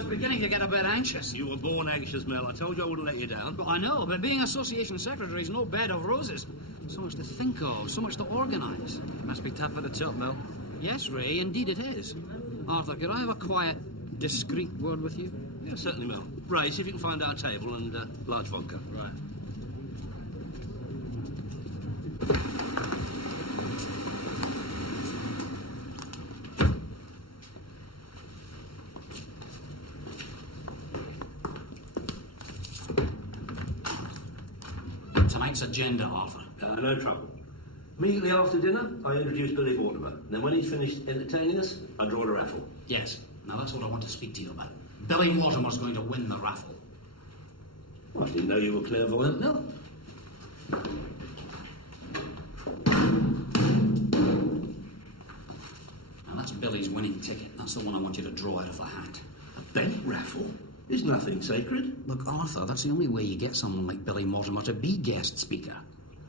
was beginning to get a bit anxious. You were born anxious, Mel. I told you I wouldn't let you down. Well, I know, but being association secretary is no bed of roses. So much to think of, so much to organise. It must be tough at the top, Mel. Yes, Ray, indeed it is. Arthur, could I have a quiet, discreet word with you? Yeah, certainly, Mel. Ray, see if you can find our table and large vodka. Right. Tonight's agenda, Arthur. No trouble. Immediately after dinner, I introduce Billy Mortimer. Then when he's finished entertaining us, I draw a raffle. Yes. Now that's what I want to speak to you about. Billy Mortimer's going to win the raffle. Well, I didn't know you were clairvoyant, no. Now that's Billy's winning ticket. That's the one I want you to draw out of the hat. A bent raffle? Is nothing sacred. Look, Arthur, that's the only way you get someone like Billy Mortimer to be guest speaker.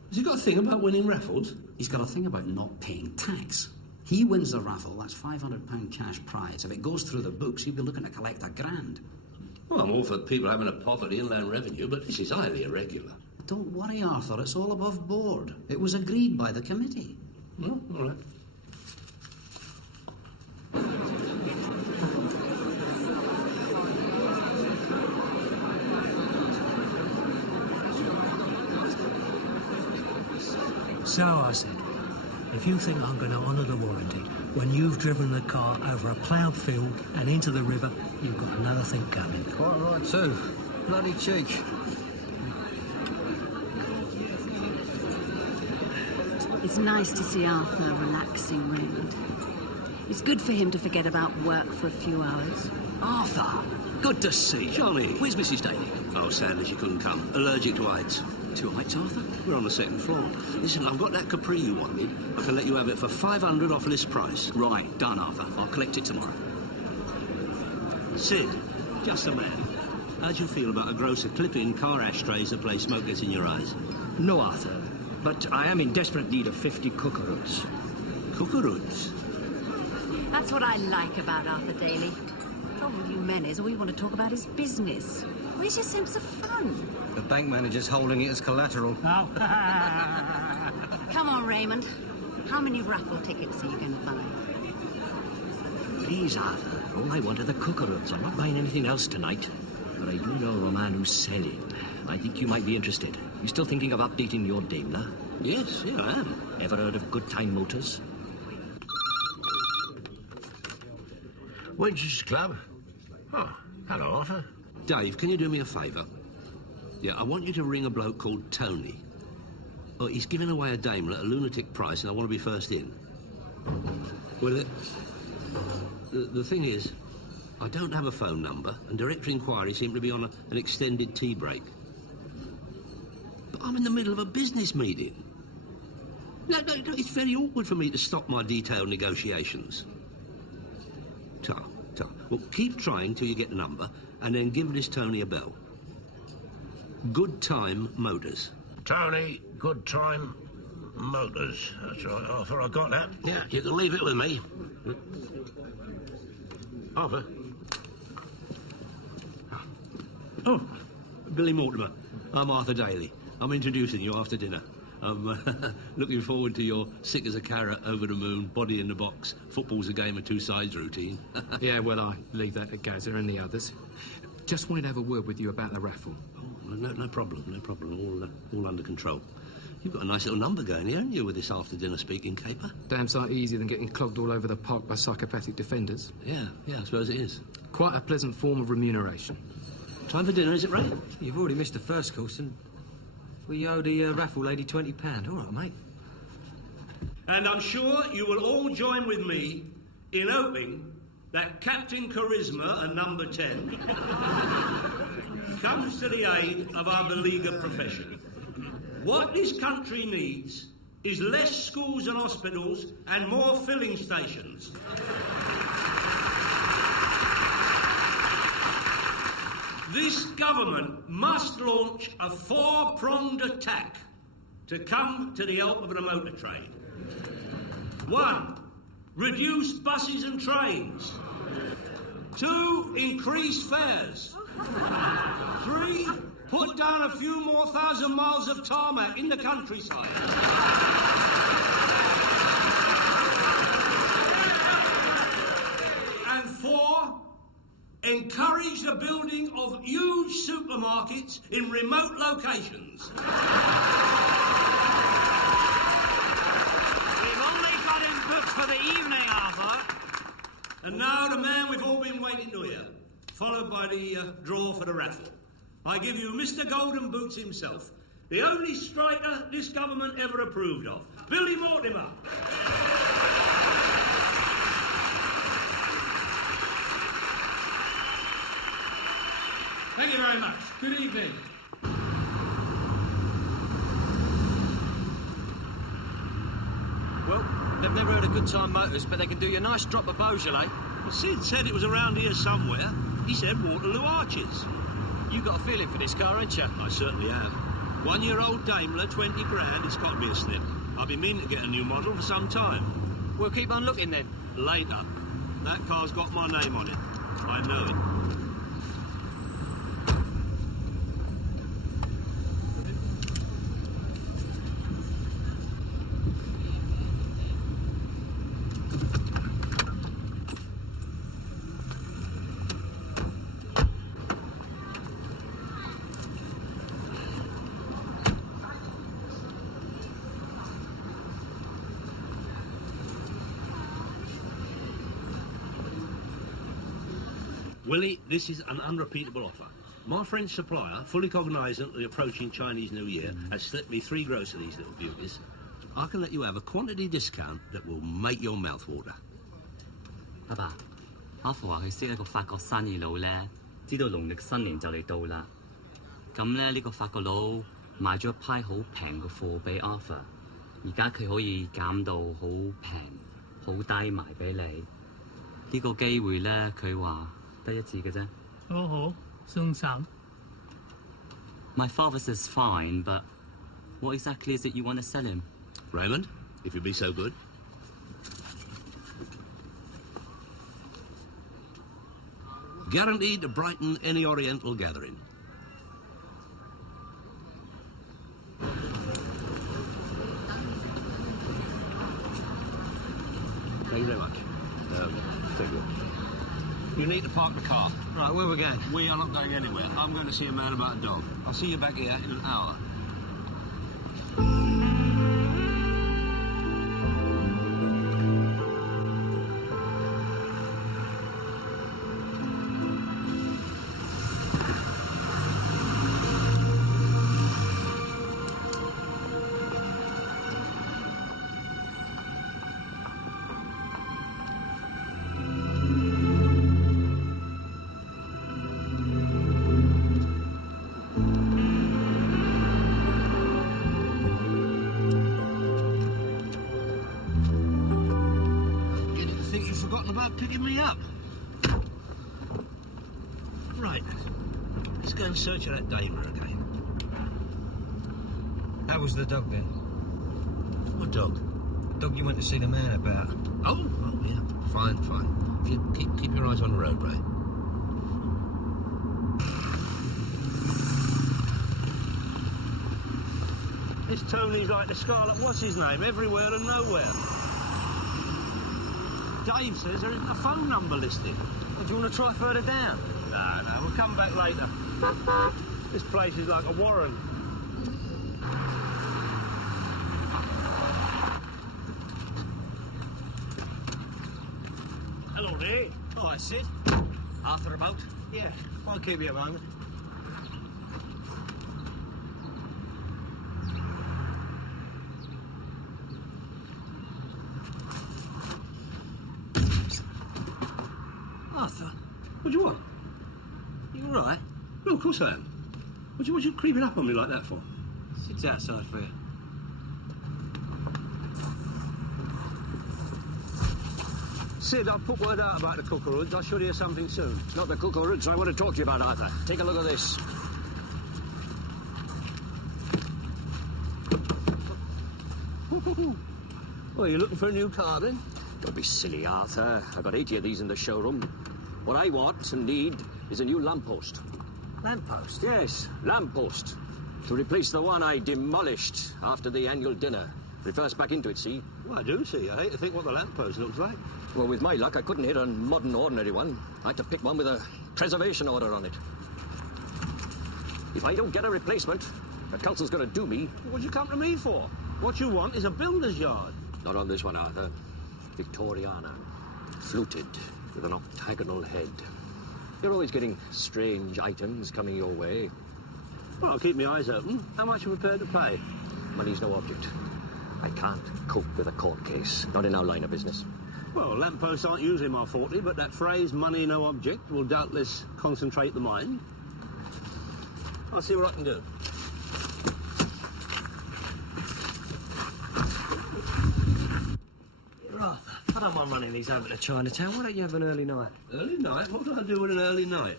Has he got a thing about winning raffles? He's got a thing about not paying tax. He wins the raffle, that's £500 cash prize. If it goes through the books, he'll be looking to collect £1,000. Well, I'm all for people having a pot at inland revenue, but this is highly irregular. Don't worry, Arthur, it's all above board. It was agreed by the committee. Well, all right. So I said, if you think I'm going to honour the warranty when you've driven the car over a ploughed field and into the river, you've got another thing coming. Quite right, too. Bloody cheek. It's nice to see Arthur relaxing, Raymond. It's good for him to forget about work for a few hours. Arthur! Good to see you. Johnny! Where's Mrs. Daly? Oh, sadly she couldn't come. Allergic to AIDS. To heights, Arthur? We're on the second floor. Listen, I've got that Capri you wanted. I can let you have it for $500 off list price. Right, done, Arthur. I'll collect it tomorrow. Sid, just a man. How do you feel about a grocer clipping car ashtrays that play smoke gets in your eyes? No, Arthur, but I am in desperate need of 50 cookaroos. Cookaroos? That's what I like about Arthur Daly. The problem with you men is all you want to talk about is business. Where's your sense of fun? The bank manager's holding it as collateral. Come on, Raymond. How many raffle tickets are you going to buy? Please, Arthur, all I want are the cookaroos. I'm not buying anything else tonight. But I do know of a man who's selling. I think you might be interested. You still thinking of updating your Daimler? Yes, yeah, I am. Ever heard of Goodtime Motors? Wenches Club? Oh, hello, Arthur. Dave, can you do me a favour? Yeah, I want you to ring a bloke called Tony. Oh, he's giving away a Daimler at a lunatic price and I want to be first in. Well, the thing is, I don't have a phone number and direct inquiries seem to be on an extended tea break. But I'm in the middle of a business meeting. No, it's very awkward for me to stop my detailed negotiations. Well, keep trying till you get the number and then give this Tony a bell. Goodtime Motors. Tony, Goodtime Motors. That's right, Arthur, I got that. Yeah, you can leave it with me. Arthur. Oh, Billy Mortimer. I'm Arthur Daly. I'm introducing you after dinner. I'm looking forward to your sick as a carrot, over the moon, body in the box, football's a game of two sides routine. Yeah, well, I leave that to Gazza and the others. Just wanted to have a word with you about the raffle. Oh, no problem. All under control. You've got a nice little number going here, haven't you, with this after-dinner speaking caper? Damn sight easier than getting clogged all over the park by psychopathic defenders. Yeah, I suppose it is. Quite a pleasant form of remuneration. Time for dinner, is it, Ray? You've already missed the first course and we owe the raffle lady £20. All right, mate. And I'm sure you will all join with me in hoping that Captain Charisma and number 10 comes to the aid of our beleaguered profession. What this country needs is less schools and hospitals and more filling stations. This government must launch a four-pronged attack to come to the help of the motor trade. 1. Reduce buses and trains. 2, increase fares. 3, put down a few more 1,000 miles of tarmac in the countryside. And 4, encourage the building of huge supermarkets in remote locations. We've only got him booked for the evening, Arthur. And now the man we've all been waiting to hear, followed by the draw for the raffle. I give you Mr. Golden Boots himself, the only striker this government ever approved of, Billy Mortimer. Thank you very much. Good evening. Well, they've never heard of Goodtime Motors, but they can do you a nice drop of Beaujolais. Well, Sid said it was around here somewhere. He said Waterloo Arches. You got a feeling for this car, ain't you? I certainly have. 1-year-old Daimler, 20 grand, it's got to be a slip. I've been meaning to get a new model for some time. We'll keep on looking then. Later. That car's got my name on it. I know it. Willie, this is an unrepeatable offer. My French supplier, fully cognizant of the approaching Chinese New Year, has slipped me 3 gross of these little beauties. I can let you have a quantity discount that will make your mouth water. 爸爸，阿父話佢識一個法國生意佬咧，知道農曆新年就嚟到啦。咁咧呢個法國佬買咗一批好平嘅貨俾 Arthur， 而家佢可以減到好平、好低賣俾你。呢個機會咧，佢話得一次嘅啫。好好，送手。My father says fine, but what exactly is it you want to sell him? Raymond, if you'd be so good. Guaranteed to brighten any Oriental gathering. Thank you very much. Thank you. You need to park the car. Right, where we going? We are not going anywhere. I'm going to see a man about a dog. I'll see you back here in an hour. Picking me up. Right. Let's go in search of that Daimler again. How was the dog then? What dog? The dog you went to see the man about. Oh yeah. Fine. Keep your eyes on the road, Ray. This Tony's like the Scarlet what's his name, everywhere and nowhere. Dave says there isn't a phone number listed. Oh, do you want to try further down? No, we'll come back later. This place is like a warren. Hello there. Hi, Sid. Arthur about? Yeah. I'll keep you a moment. Arthur, what do you want? You all right? No, of course I am. What you creeping up on me like that for? Sid's outside for you. Sid, I'll put word out about the Cookeroods. I should hear something soon. It's not the Cookeroods I want to talk to you about, Arthur. Take a look at this. Well, you're looking for a new car, then? Don't be silly, Arthur. I've got 80 of these in the showroom. What I want and need is a new lamppost. Lamppost? Yes, lamppost. To replace the one I demolished after the annual dinner. Reverse back into it, see? Well, I do see. I hate to think what the lamppost looks like. Well, with my luck, I couldn't hit a modern, ordinary one. I had to pick one with a preservation order on it. If I don't get a replacement, the council's gonna do me. What'd you come to me for? What you want is a builder's yard. Not on this one, Arthur. Victoriana. Fluted, with an octagonal head. You're always getting strange items coming your way. Well, I'll keep my eyes open. How much are you prepared to pay? Money's no object. I can't cope with a court case. Not in our line of business. Well, lampposts aren't usually my forte, but that phrase, money no object, will doubtless concentrate the mind. I'll see what I can do. Arthur, I don't mind running these over to Chinatown. Why don't you have an early night? Early night? What do I do with an early night?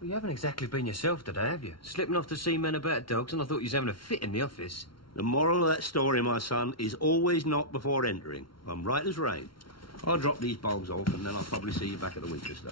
Well, you haven't exactly been yourself today, have you? Slipping off to see men about dogs, and I thought you was having a fit in the office. The moral of that story, my son, is always knock before entering. I'm right as rain. I'll drop these bulbs off, and then I'll probably see you back at the Winchester.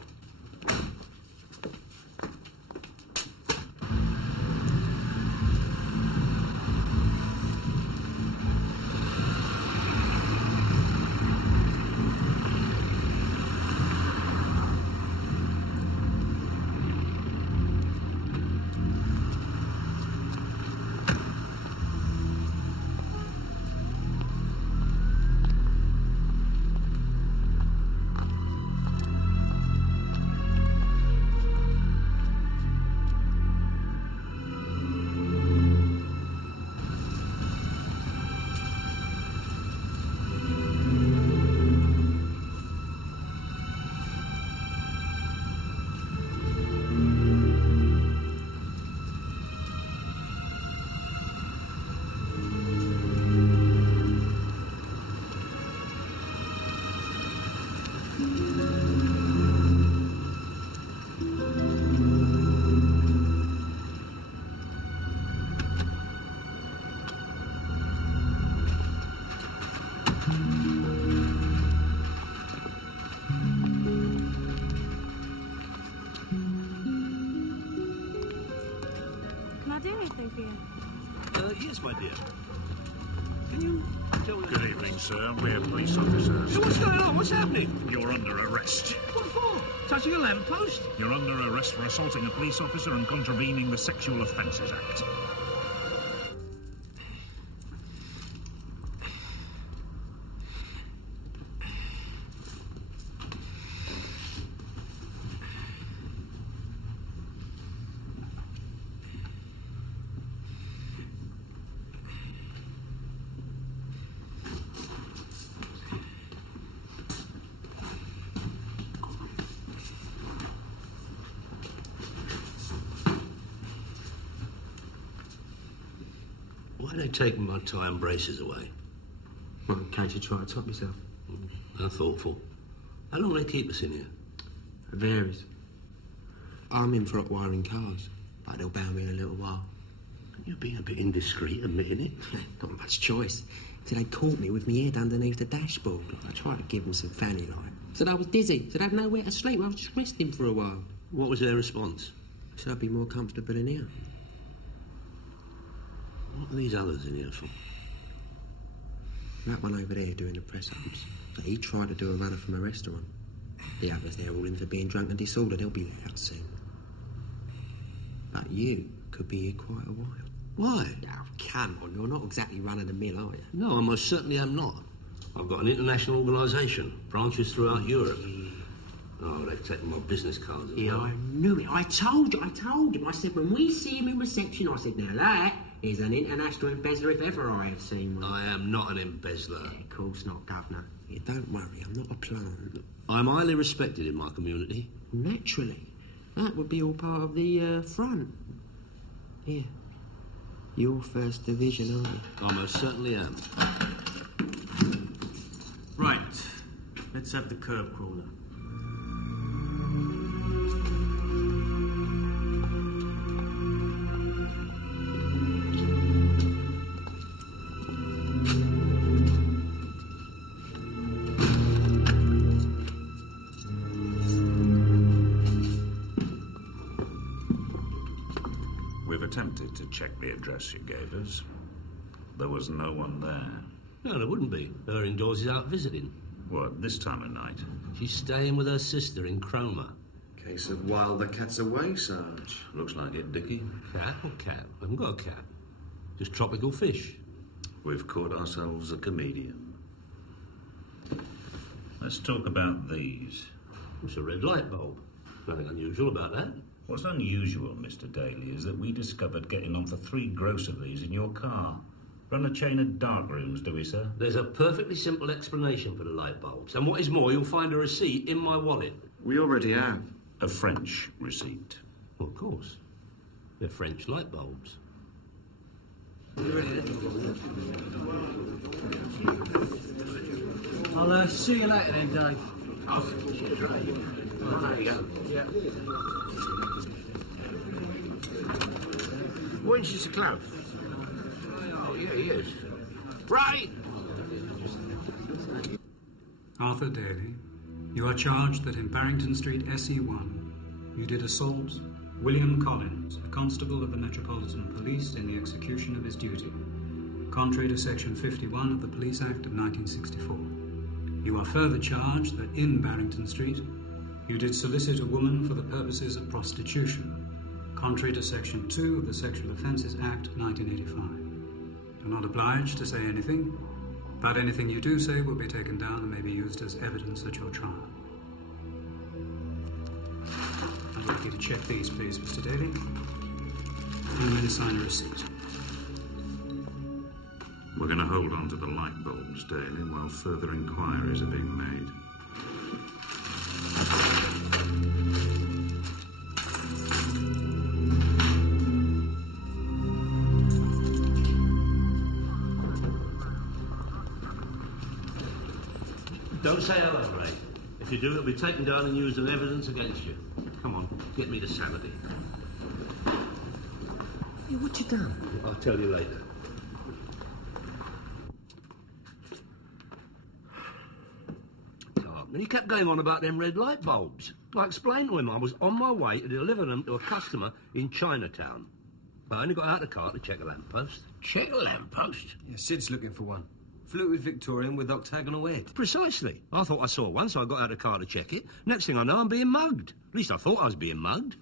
Yes, my dear. Can you tell me... Good evening, sir. We're police officers. So what's going on? What's happening? You're under arrest. What for? Touching a lamppost? You're under arrest for assaulting a police officer and contravening the Sexual Offences Act. Why are they taking my tie and braces away? Well, can't you try to top yourself? How thoughtful. How long will they keep us in here? It varies. I'm in for hot wiring cars, but they'll bow me in a little while. You're being a bit indiscreet, admitting it. Not much choice. So they caught me with my head underneath the dashboard. I tried to give them some fanny light. Said I was dizzy. Said I had nowhere to sleep. I was just resting for a while. What was their response? Said I'd be more comfortable in here. What are these others in here for? That one over there doing the press-ups. So he tried to do a runner from a restaurant. The others, they're all in for being drunk and disordered. They'll be let out soon. But you could be here quite a while. Why? Oh, come on, you're not exactly run-of-the-mill, are you? No, I most certainly am not. I've got an international organisation, branches throughout Europe. Oh, they've taken my business cards as well. I knew it. I told him. I said, when we see him in reception, I said, now that is an international embezzler if ever I have seen one. I am not an embezzler. Yeah, of course not, Governor. Yeah, don't worry, I'm not a plant. I'm highly respected in my community. Naturally. That would be all part of the front. Here. You're first division, aren't you? I most certainly am. Right. Let's have the curb crawler. attempted to check the address you gave us. There was no one there. No, there wouldn't be. Her indoors is out visiting. What, this time of night? She's staying with her sister in Cromer. Case of while the cat's away, Sarge. Looks like it, Dickie. Cat or cat? We haven't got a cat. Just tropical fish. We've caught ourselves a comedian. Let's talk about these. It's a red light bulb. Nothing unusual about that. What's unusual, Mr. Daly, is that we discovered getting on for 3 gross of these in your car. Run a chain of dark rooms, do we, sir? There's a perfectly simple explanation for the light bulbs. And what is more, you'll find a receipt in my wallet. We already have. A French receipt. Well, of course. They're French light bulbs. I'll see you later then, Dave. Oh, cheers, right. Well, there you go. Yeah. When's Mr. Cloud? Oh, yeah, he is. Right! Arthur Daly, you are charged that in Barrington Street, SE1, you did assault William Collins, a constable of the Metropolitan Police, in the execution of his duty, contrary to Section 51 of the Police Act of 1964. You are further charged that in Barrington Street, you did solicit a woman for the purposes of prostitution, contrary to Section 2 of the Sexual Offences Act 1985. You're not obliged to say anything, but anything you do say will be taken down and may be used as evidence at your trial. I'd like you to check these, please, Mr. Daly, and then sign a receipt. We're going to hold on to the light bulbs, Daly, while further inquiries are being made. Don't say hello, Ray. If you do, it'll be taken down and used as evidence against you. Come on, get me to sanity. Hey, what you done? I'll tell you later. And he kept going on about them red light bulbs. I explained to him I was on my way to deliver them to a customer in Chinatown. I only got out of the car to check a lamppost. Check a lamppost? Yeah, Sid's looking for one. Fluted Victorian with octagonal head. Precisely. I thought I saw one, so I got out of the car to check it. Next thing I know, I'm being mugged. At least I thought I was being mugged.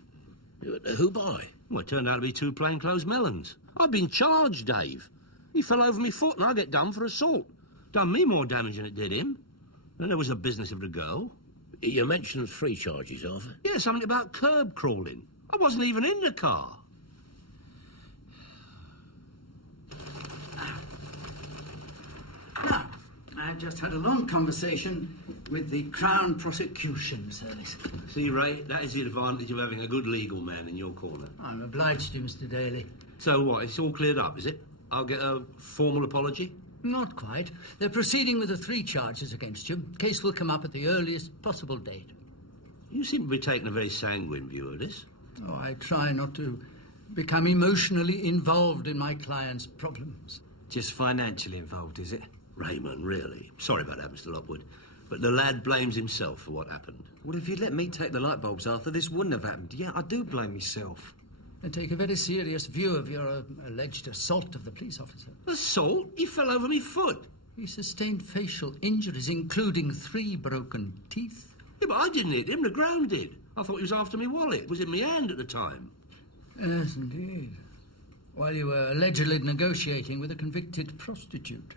Who by? Well, it turned out to be 2 plainclothes melons. I've been charged, Dave. He fell over me foot and I get done for assault. Done me more damage than it did him. Then there was the business of the girl. You mentioned 3 charges, Arthur. Yeah, something about curb crawling. I wasn't even in the car. Now, I've just had a long conversation with the Crown Prosecution Service. See, Ray, that is the advantage of having a good legal man in your corner. I'm obliged to, Mr. Daly. So what, it's all cleared up, is it? I'll get a formal apology? Not quite. They're proceeding with the 3 charges against you. Case will come up at the earliest possible date. You seem to be taking a very sanguine view of this. Oh, I try not to become emotionally involved in my client's problems. Just financially involved, is it? Raymond, really? Sorry about that, Mr. Lockwood. But the lad blames himself for what happened. Well, if you'd let me take the light bulbs, Arthur, this wouldn't have happened. Yeah, I do blame myself. I take a very serious view of your alleged assault of the police officer. Assault? He fell over me foot. He sustained facial injuries, including 3 broken teeth. Yeah, but I didn't hit him, the ground did. I thought he was after me wallet. It was in my hand at the time. Yes, indeed. While you were allegedly negotiating with a convicted prostitute.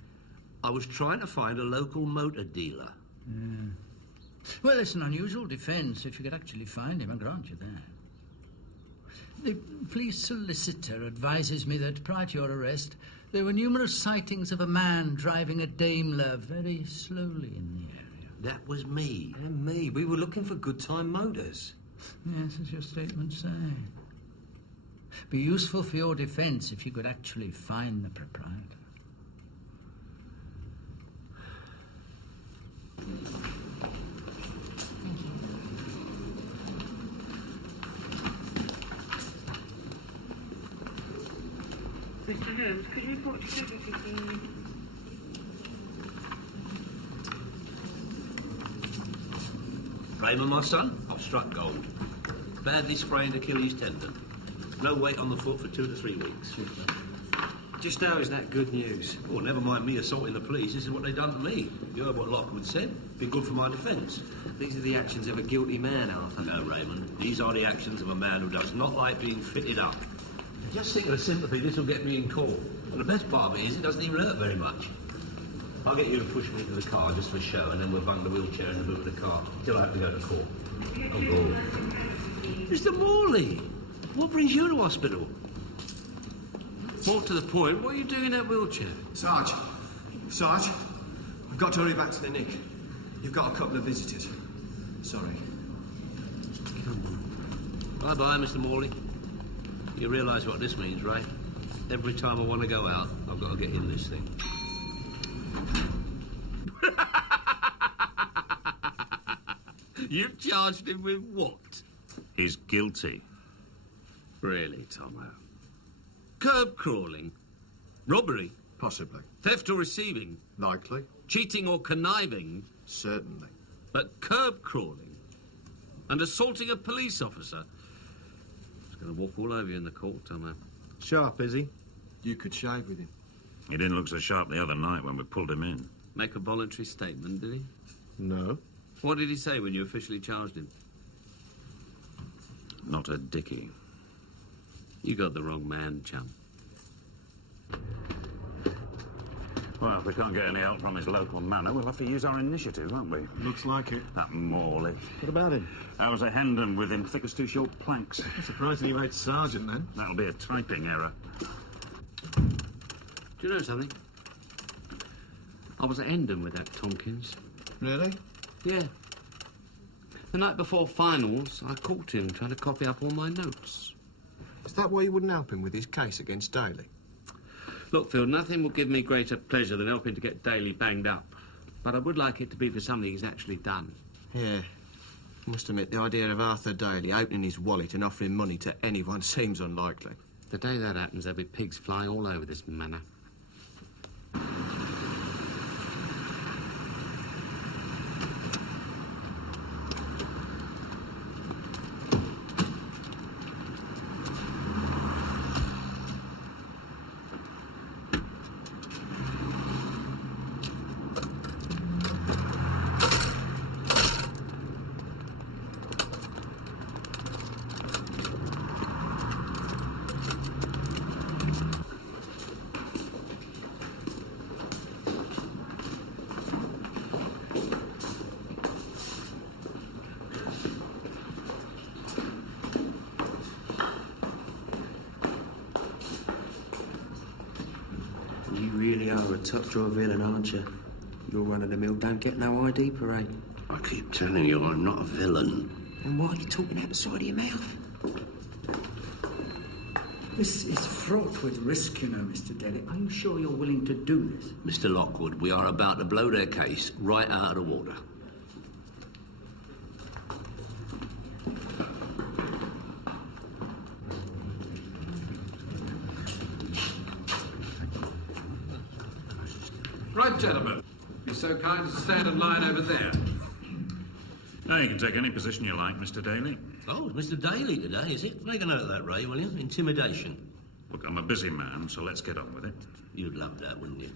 I was trying to find a local motor dealer. Yeah. Well, it's an unusual defence if you could actually find him, I grant you that. The police solicitor advises me that prior to your arrest, there were numerous sightings of a man driving a Daimler very slowly in the area. That was me. And me. We were looking for Goodtime Motors. Yes, as your statements say. Be useful for your defence if you could actually find the proprietor. Mr. Holmes, could you report to Secretary, please? Raymond, my son, I've struck gold. Badly sprained Achilles tendon. No weight on the foot for 2 to 3 weeks. Just how is that good news? Oh, never mind me assaulting the police. This is what they done to me. You heard what Lockwood said. Be good for my defence. These are the actions of a guilty man, Arthur. No, Raymond. These are the actions of a man who does not like being fitted up. Just think of the sympathy this will get me in court. And the best part of it is it doesn't even hurt very much. I'll get you to push me into the car just for show, and then we'll bung the wheelchair in the boot of the car till I have to go to court. Oh, God. Mr. Morley, what brings you to hospital? More to the point, what are you doing in that wheelchair? Sarge, I've got to hurry back to the Nick. You've got a couple of visitors. Sorry. Bye-bye, Mr. Morley. You realise what this means, right? Every time I want to go out, I've got to get in this thing. You've charged him with what? He's guilty. Really, Tomo? Curb crawling? Robbery? Possibly. Theft or receiving? Likely. Cheating or conniving? Certainly. But curb crawling? And assaulting a police officer? He's going to walk all over you in the court, Tomo. Sharp, is he? You could shave with him. He didn't look so sharp the other night when we pulled him in. Make a voluntary statement, did he? No. What did he say when you officially charged him? Not a dickie. You got the wrong man, chum. Well, if we can't get any help from his local manor, we'll have to use our initiative, won't we? Looks like it. That Morley. What about him? I was a Hendon with him, thick as 2 short planks. I'm surprised he made sergeant then. That'll be a typing error. Do you know something? I was at Hendon with that Tompkins. Really? Yeah. The night before finals, I caught him trying to copy up all my notes. Is that why you wouldn't help him with his case against Daly? Look, Phil, nothing will give me greater pleasure than helping to get Daly banged up. But I would like it to be for something he's actually done. Yeah. I must admit, the idea of Arthur Daly opening his wallet and offering money to anyone seems unlikely. The day that happens, there'll be pigs flying all over this manor. You really are a top-drawer villain, aren't you? You're run-of-the-mill, don't get no ID parade. I keep telling you, I'm not a villain. And why are you talking out the side of your mouth? This is fraught with risk, you know, Mr. Daly. Are you sure you're willing to do this? Mr. Lockwood, we are about to blow their case right out of the water. Right, gentlemen. Be so kind as to stand in line over there. Now, you can take any position you like, Mr. Daly. Oh, it's Mr. Daly today, is it? Make a note of that, Ray, will you? Intimidation. Look, I'm a busy man, so let's get on with it. You'd love that, wouldn't you?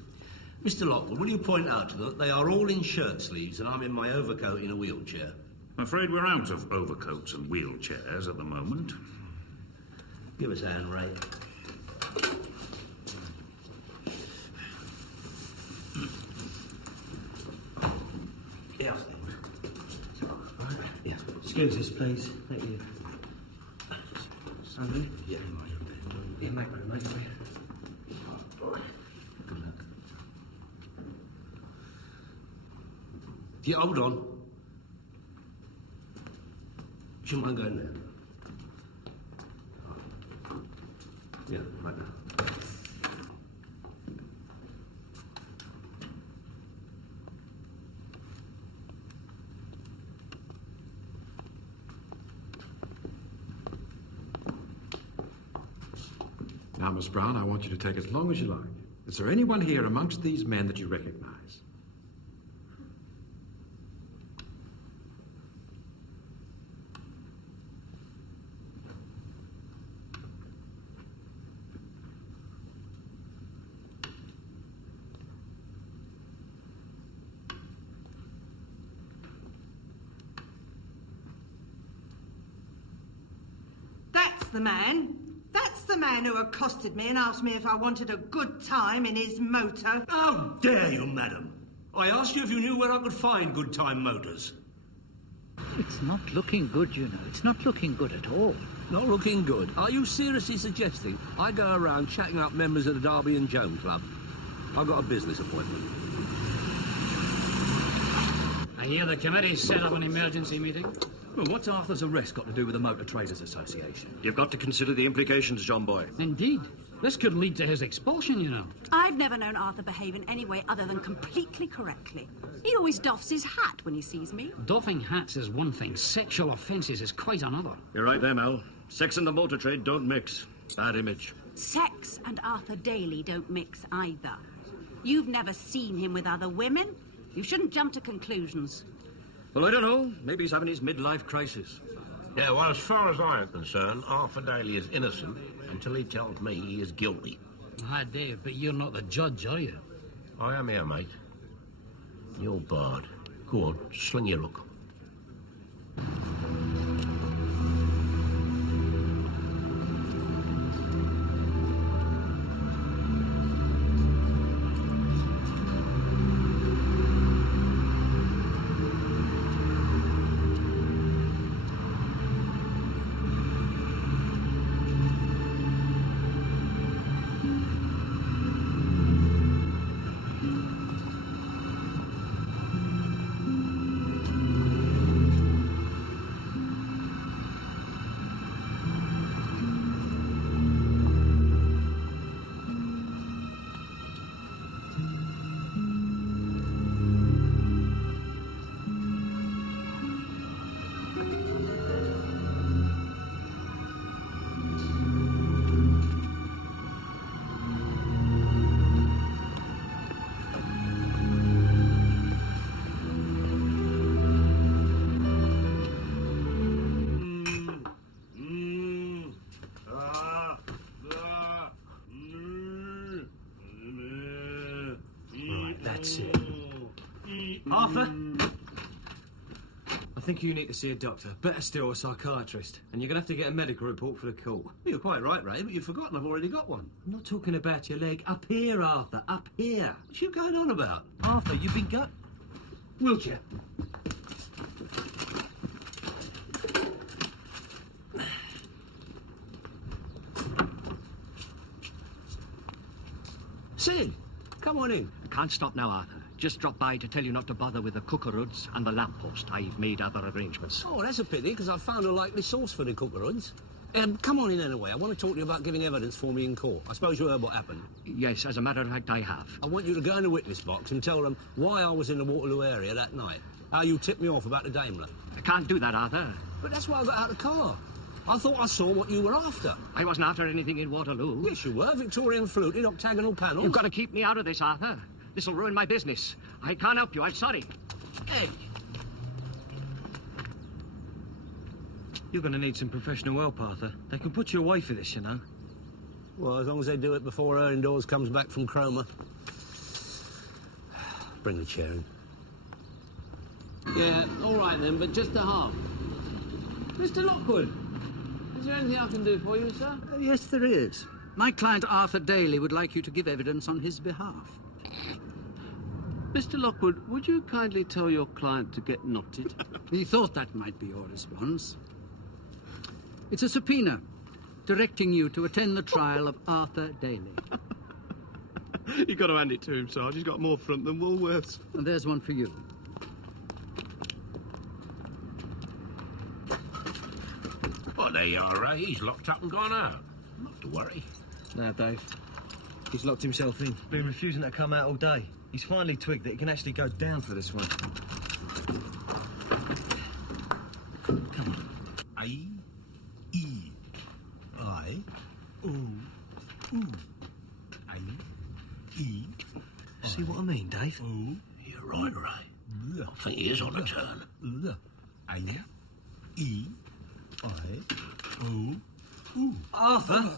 Mr. Lockwood, will you point out to them that they are all in shirt sleeves and I'm in my overcoat in a wheelchair? I'm afraid we're out of overcoats and wheelchairs at the moment. Give us a hand, Ray. Yeah. Yeah. Excuse us, please. Thank you. Sorry? Yeah. Yeah, make room, make room. Good luck. Yeah, hold on. Shouldn't mind going there. Yeah, right now. Now, Miss Brown, I want you to take as long as you like. Is there anyone here amongst these men that you recognize? the man. That's the man who accosted me and asked me if I wanted a good time in his motor. How dare you, madam? I asked you if you knew where I could find Good Time Motors. It's not looking good, you know. It's not looking good at all. Not looking good? Are you seriously suggesting I go around chatting up members of the Derby and Joan Club? I've got a business appointment. I hear the committee set up an emergency meeting. Well, what's Arthur's arrest got to do with the Motor Traders Association? You've got to consider the implications, John Boy. Indeed. This could lead to his expulsion, you know. I've never known Arthur behave in any way other than completely correctly. He always doffs his hat when he sees me. Doffing hats is one thing. Sexual offences is quite another. You're right there, Mel. Sex and the motor trade don't mix. Bad image. Sex and Arthur Daly don't mix either. You've never seen him with other women. You shouldn't jump to conclusions. Well, I don't know. Maybe he's having his midlife crisis. Yeah, well, as far as I am concerned, Arthur Daly is innocent until he tells me he is guilty. Hi, Dave, but you're not the judge, are you? I am here, mate. You're barred. Go on, sling your hook. That's it. Arthur? I think you need to see a doctor. Better still, a psychiatrist. And you're going to have to get a medical report for the court. You're quite right, Ray, but you've forgotten I've already got one. I'm not talking about your leg. Up here, Arthur. Up here. What you going on about? Arthur, you've been Wheelchair. Sid, come on in. I can't stop now, Arthur. Just dropped by to tell you not to bother with the cookeroods and the lamppost. I've made other arrangements. Oh, that's a pity, because I've found a likely source for the cookeroods. Come on in anyway. I want to talk to you about giving evidence for me in court. I suppose you heard what happened. Yes, as a matter of fact, I have. I want you to go in the witness box and tell them why I was in the Waterloo area that night. How you tipped me off about the Daimler. I can't do that, Arthur. But that's why I got out of the car. I thought I saw what you were after. I wasn't after anything in Waterloo. Yes, you were. Victorian fluted, octagonal panels. You've got to keep me out of this, Arthur. This'll ruin my business. I can't help you. I'm sorry. Hey! You're going to need some professional help, Arthur. They can put you away for this, you know. Well, as long as they do it before Erin Dawes comes back from Cromer. Bring the chair in. Yeah, all right then, but just a half. Mr. Lockwood, is there anything I can do for you, sir? Yes, there is. My client, Arthur Daly, would like you to give evidence on his behalf. Mr. Lockwood, would you kindly tell your client to get knotted? He thought that might be your response. It's a subpoena directing you to attend the trial of Arthur Daly. You've got to hand it to him, Sarge. He's got more front than Woolworths. And there's one for you. Well, there you are, Ray. He's locked up and gone out. Not to worry. Now, Dave. He's locked himself in. Been refusing to come out all day. He's finally twigged that he can actually go down for this one. Come on. See what I mean, Dave? You're right, Ray. I think he is on a turn. Arthur!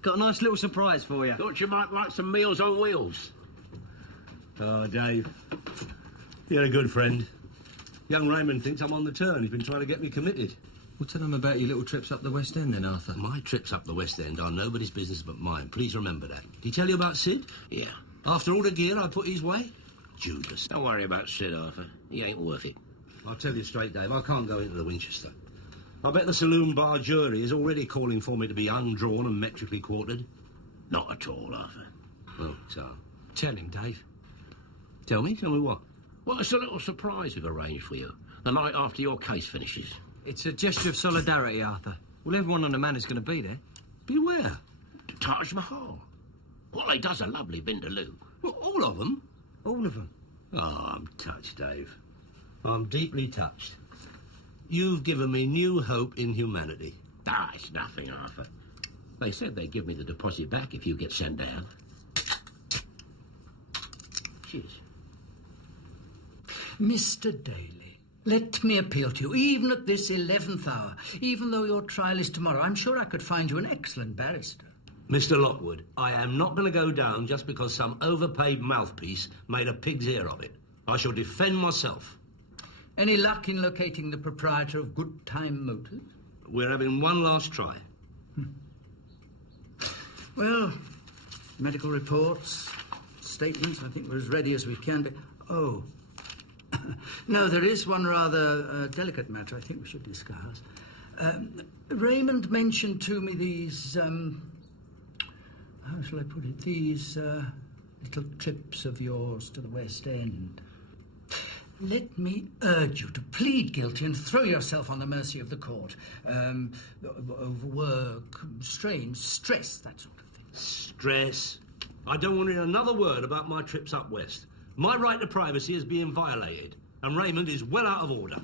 Got a nice little surprise for you. Thought you might like some Meals on Wheels. Oh, Dave. You're a good friend. Young Raymond thinks I'm on the turn. He's been trying to get me committed. Well, tell them about your little trips up the West End then, Arthur. My trips up the West End are nobody's business but mine. Please remember that. Did he tell you about Sid? Yeah. After all the gear I put his way? Judas. Don't worry about Sid, Arthur. He ain't worth it. I'll tell you straight, Dave, I can't go into the Winchester. I bet the saloon bar jury is already calling for me to be undrawn and metrically quartered. Not at all, Arthur. Oh, so? Tell him, Dave. Tell me what? Well, it's a little surprise we've arranged for you. The night after your case finishes. It's a gesture of solidarity, Arthur. Well, everyone on the manor's going to be there. Be where? Taj Mahal. Well, he does a lovely vindaloo. Well, all of them? All of them. Oh, I'm touched, Dave. I'm deeply touched. You've given me new hope in humanity. Ah, it's nothing, Arthur. They said they'd give me the deposit back if you get sent down. Cheers. Mr. Daly, let me appeal to you, even at this 11th hour, even though your trial is tomorrow, I'm sure I could find you an excellent barrister. Mr. Lockwood, I am not going to go down just because some overpaid mouthpiece made a pig's ear of it. I shall defend myself. Any luck in locating the proprietor of Goodtime Motors? We're having one last try. Well, medical reports, statements, I think we're as ready as we can be. Oh. No, there is one rather delicate matter I think we should discuss. Raymond mentioned to me these, how shall I put it, these little trips of yours to the West End. Let me urge you to plead guilty and throw yourself on the mercy of the court. Overwork, strain, stress, that sort of thing. Stress? I don't want to hear another word about my trips up west. My right to privacy is being violated, and Raymond is well out of order.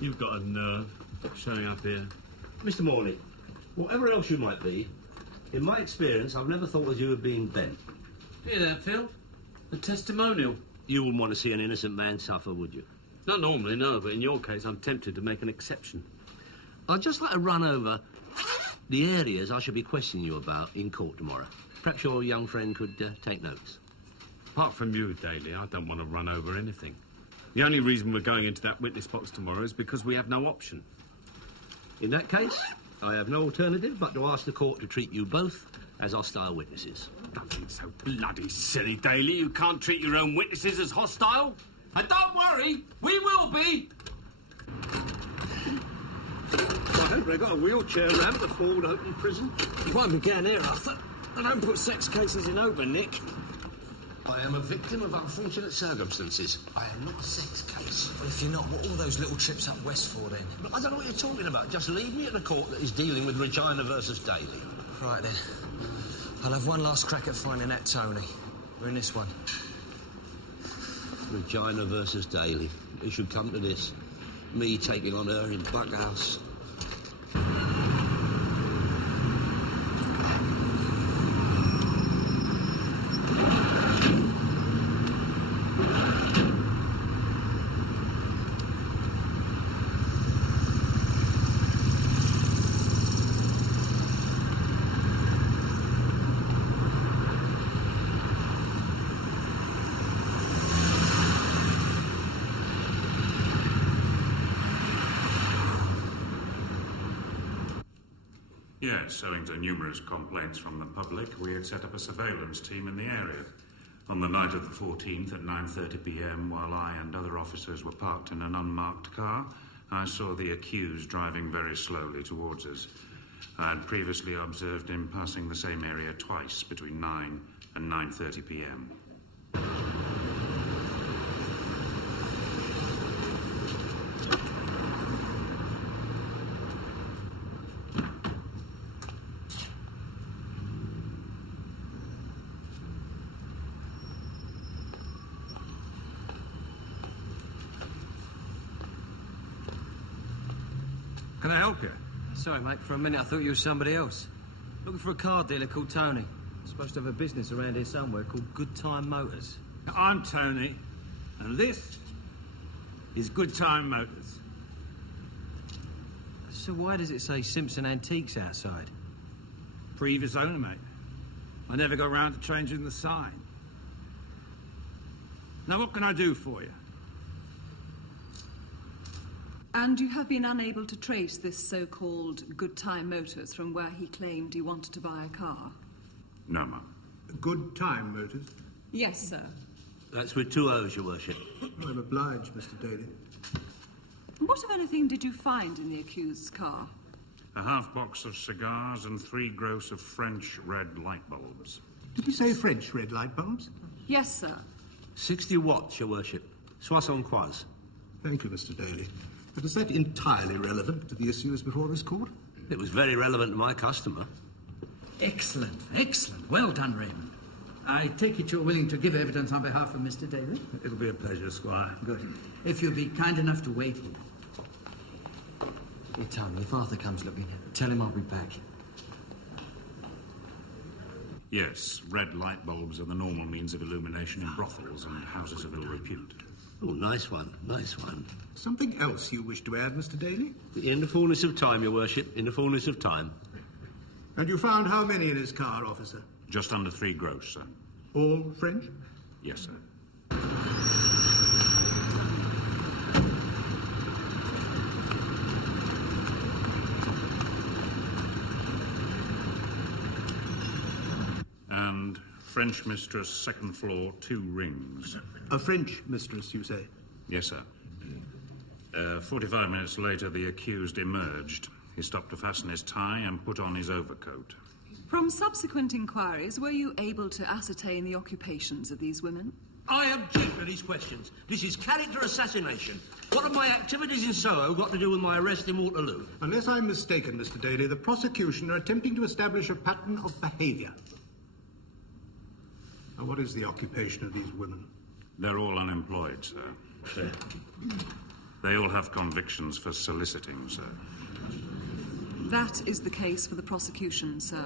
You've got a nerve showing up here. Mr. Morley, whatever else you might be, in my experience, I've never thought of you as being bent. Hear that, Phil? A testimonial. You wouldn't want to see an innocent man suffer, would you? Not normally, no, but in your case, I'm tempted to make an exception. I'd just like to run over the areas I should be questioning you about in court tomorrow. Perhaps your young friend could take notes. Apart from you, Daly, I don't want to run over anything. The only reason we're going into that witness box tomorrow is because we have no option. In that case, I have no alternative but to ask the court to treat you both as hostile witnesses. Nothing so bloody silly, Daly. You can't treat your own witnesses as hostile. And don't worry, we will be. I hope they got a wheelchair ramp to Ford Open Prison. You won't be going here, Arthur. I don't put sex cases in open, Nick. I am a victim of unfortunate circumstances. I am not a sex case. Well, if you're not, what are all those little trips up west for, then? But I don't know what you're talking about. Just leave me at the court that is dealing with Regina versus Daly. Right, then. I'll have one last crack at finding that Tony. We're in this one. Regina versus Daly. It should come to this. Me taking on her in Buckhouse. Yes, owing to numerous complaints from the public, we had set up a surveillance team in the area. On the night of the 14th at 9:30 p.m, while I and other officers were parked in an unmarked car, I saw the accused driving very slowly towards us. I had previously observed him passing the same area twice between 9 and 9:30 p.m. Can I help you? Sorry, mate. For a minute, I thought you were somebody else. Looking for a car dealer called Tony. Supposed to have a business around here somewhere called Goodtime Motors. I'm Tony, and this is Goodtime Motors. So why does it say Simpson Antiques outside? Previous owner, mate. I never got round to changing the sign. Now, what can I do for you? And you have been unable to trace this so-called Goodtime Motors from where he claimed he wanted to buy a car? No, ma'am. Good Time Motors? Yes, sir. That's with 2 O's, Your Worship. I'm obliged, Mr. Daly. What, if anything, did you find in the accused's car? A half box of cigars and 3 gross of French red light bulbs. Did you say French red light bulbs? Yes, sir. 60 watts, Your Worship. Soixante-quinze. Thank you, Mr. Daly. But is that entirely relevant to the issues before this court? It was very relevant to my customer. Excellent, excellent. Well done, Raymond. I take it you're willing to give evidence on behalf of Mr. Daly? It'll be a pleasure, Squire. Good. If you'll be kind enough to wait here. Hey, Tony, if Arthur comes looking, tell him I'll be back. Yes, red light bulbs are the normal means of illumination in brothels and houses of ill repute. Oh, nice one, nice one. Something else you wish to add, Mr. Daly? In the fullness of time, Your Worship, in the fullness of time. And you found how many in his car, officer? Just under 3 gross, sir. All French? Yes, sir. And French mistress, 2nd floor, 2 rings. A French mistress, you say? Yes, sir. 45 minutes later, the accused emerged. He stopped to fasten his tie and put on his overcoat. From subsequent inquiries, were you able to ascertain the occupations of these women? I object to these questions. This is character assassination. What have my activities in Soho got to do with my arrest in Waterloo? Unless I'm mistaken, Mr. Daly, the prosecution are attempting to establish a pattern of behaviour. Now, what is the occupation of these women? They're all unemployed, sir. They all have convictions for soliciting, sir. That is the case for the prosecution, sir.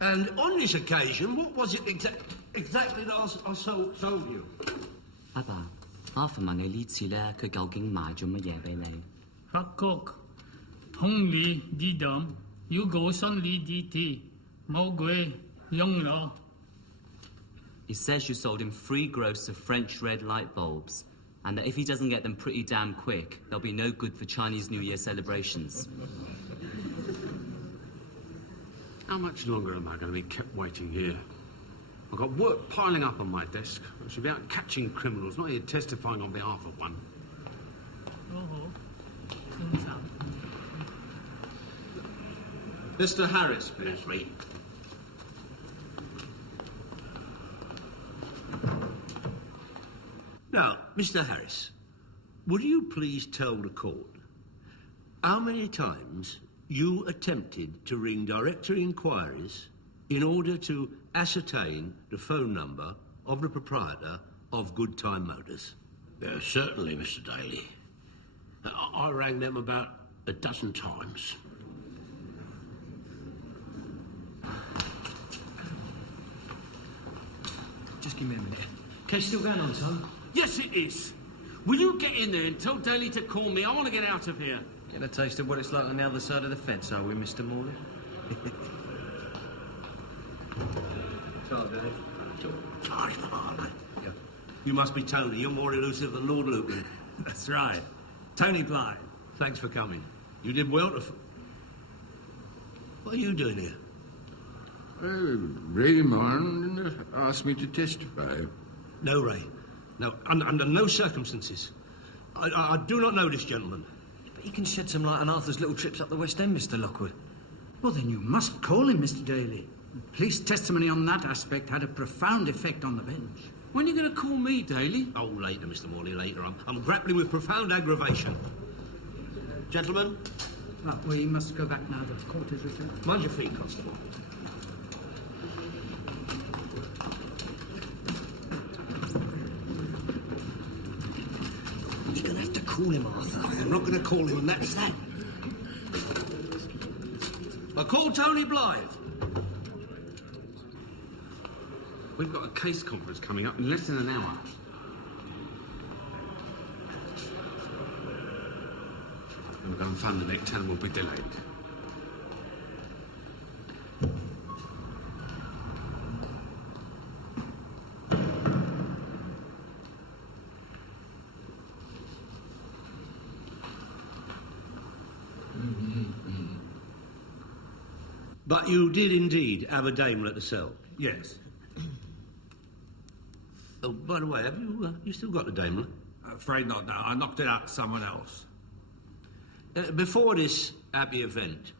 And on this occasion, what was it exactly that I sold you? 阿爸，Arthur 問你呢次咧，佢究竟買咗乜嘢俾你？黑角，紅梨啲дам，要個新梨啲티，冇鬼用咯。 He says you sold him 3 gross of French red light bulbs, and that if he doesn't get them pretty damn quick, they'll be no good for Chinese New Year celebrations. How much longer am I going to be kept waiting here? I've got work piling up on my desk. I should be out catching criminals, not here testifying on behalf of one. Mr. Harris, please. Now, Mr. Harris, would you please tell the court how many times you attempted to ring directory inquiries in order to ascertain the phone number of the proprietor of Goodtime Motors? Certainly, Mr. Daly. I rang them about a dozen times. Just give me a minute. Case still going on, Tom? Yes, it is. Will you get in there and tell Daly to call me? I want to get out of here. Get a taste of what it's like on the other side of the fence, are we, Mr. Morley? You must be Tony. You're more elusive than Lord Lucan. That's right. Tony Blythe. Thanks for coming. You did well to... What are you doing here? Ray Martin asked me to testify. No, Ray. No, under no circumstances. I do not know this gentleman. But you can shed some light on Arthur's little trips up the West End, Mr. Lockwood. Well, then you must call him, Mr. Daly. Police testimony on that aspect had a profound effect on the bench. When are you going to call me, Daly? Oh, later, Mr. Morley, later. I'm grappling with profound aggravation. Gentlemen? We must go back now. The court is returned. Mind your feet, Constable. You're going to have to cool him Arthur. I'm not going to call him, and that's that. I call Tony Blythe. We've got a case conference coming up in less than an hour. We'll go and phone the next and we'll be delayed. But you did indeed have a Daimler at the cell? Yes. Oh, by the way, have you still got the Daimler? Afraid not now. I knocked it out to someone else. Before this happy event,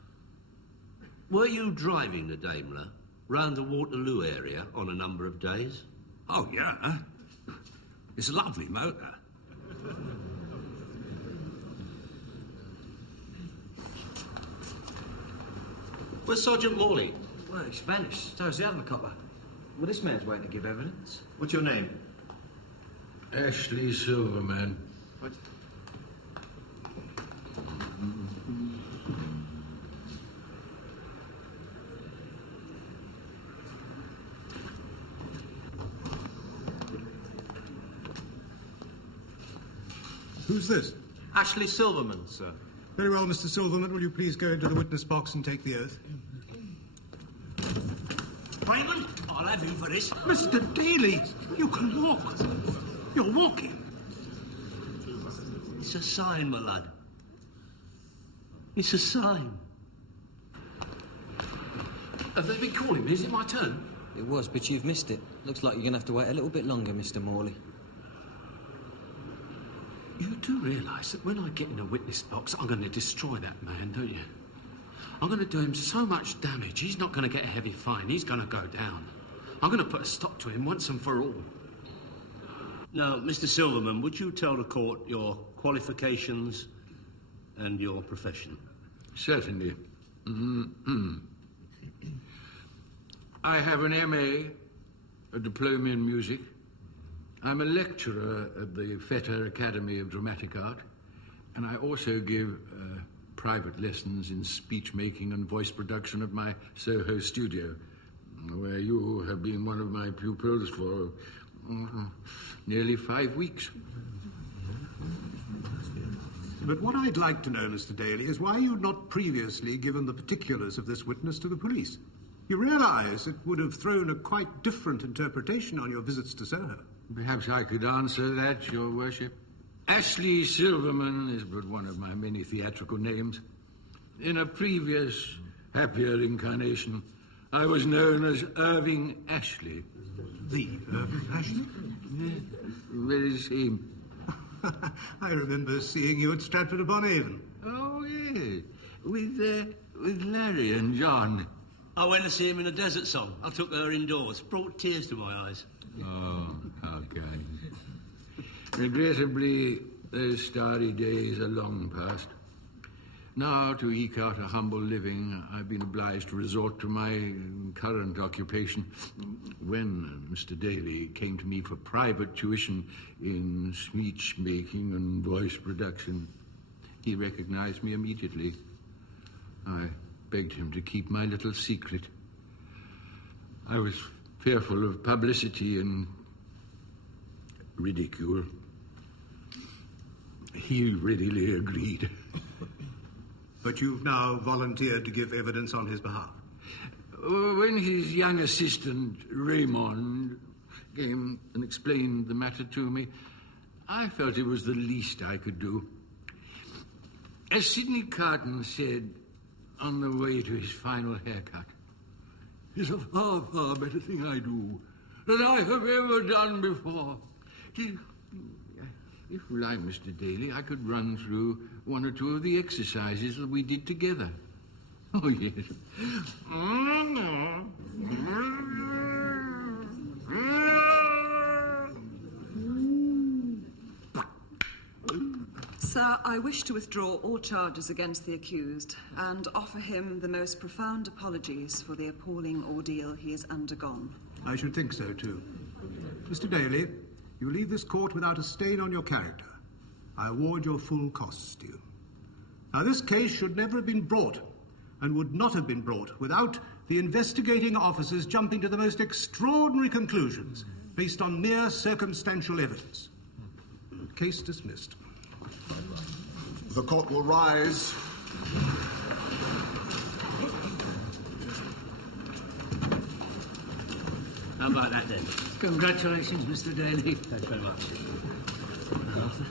were you driving the Daimler round the Waterloo area on a number of days? Oh, yeah. It's a lovely motor. Where's Sergeant Morley? Well, he's vanished. So's the other copper. Well, this man's waiting to give evidence. What's your name? Ashley Silverman. What? Who's this? Ashley Silverman, sir. Very well, Mr. Silverman. Will you please go into the witness box and take the oath? Raymond, I'll have you for this. Mr. Daly, you can walk. You're walking. It's a sign, my lad. It's a sign. Have they been calling me? Is it my turn? It was, but you've missed it. Looks like you're going to have to wait a little bit longer, Mr. Morley. You do realise that when I get in a witness box, I'm going to destroy that man, don't you? I'm going to do him so much damage, he's not going to get a heavy fine. He's going to go down. I'm going to put a stop to him once and for all. Now, Mr. Silverman, would you tell the court your qualifications and your profession? Certainly. I have an MA, a diploma in music. I'm a lecturer at the Fetter Academy of Dramatic Art, and I also give private lessons in speech-making and voice production at my Soho studio, where you have been one of my pupils for nearly 5 weeks. But what I'd like to know, Mr. Daly, is why you'd not previously given the particulars of this witness to the police. You realise it would have thrown a quite different interpretation on your visits to Soho. Perhaps I could answer that, Your Worship. Ashley Silverman is but one of my many theatrical names. In a previous, happier incarnation, I was known as Irving Ashley. The Irving Ashley? Very same. I remember seeing you at Stratford-upon-Avon. Oh, yes. With Larry and John. I went to see him in a desert song. I took her indoors. Brought tears to my eyes. Oh, how kind. Regrettably, those starry days are long past. Now, to eke out a humble living, I've been obliged to resort to my current occupation. When Mr. Daly came to me for private tuition in speech-making and voice production, he recognized me immediately. I begged him to keep my little secret. I was fearful of publicity and ridicule. He readily agreed. But you've now volunteered to give evidence on his behalf. When his young assistant, Raymond, came and explained the matter to me, I felt it was the least I could do. As Sidney Carton said on the way to his final haircut, "It's a far, far better thing I do than I have ever done before." If you like, Mr. Daly, I could run through one or two of the exercises that we did together. Oh, yes. Sir, I wish to withdraw all charges against the accused and offer him the most profound apologies for the appalling ordeal he has undergone. I should think so, too. Mr. Daly, you leave this court without a stain on your character. I award your full costs to you. Now, this case should never have been brought, and would not have been brought, without the investigating officers jumping to the most extraordinary conclusions based on mere circumstantial evidence. Case dismissed. The court will rise. How about that, then? Congratulations, Mr. Daly. Thanks very much. Arthur,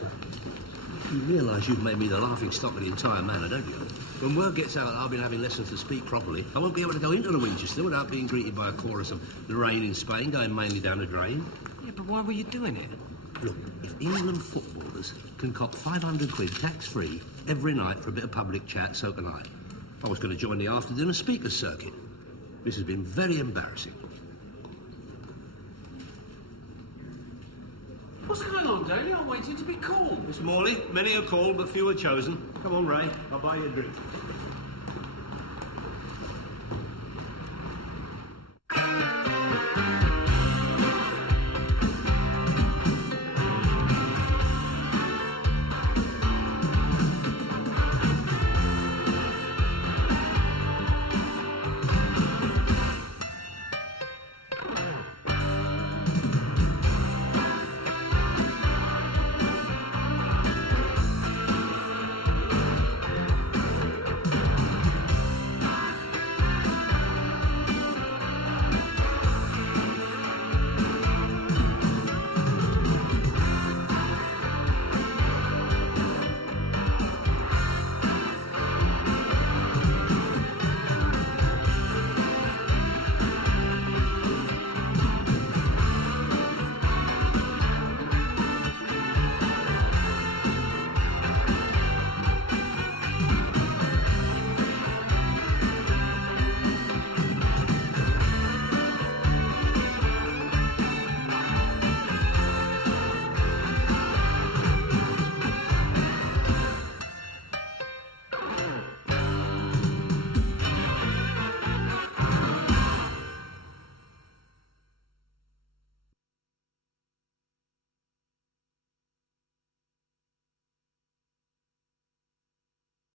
you realise you've made me the laughing stock of the entire manor, don't you? When word gets out that I've been having lessons to speak properly, I won't be able to go into the Winchester without being greeted by a chorus of the rain in Spain going mainly down the drain. Yeah, but why were you doing it? Look, if England footballers can cop 500 quid tax-free every night for a bit of public chat, so can I. I was going to join the after-dinner speakers circuit. This has been very embarrassing. What's going on, Daly? I'm waiting to be called. Miss Morley, many are called, but few are chosen. Come on, Ray. I'll buy you a drink.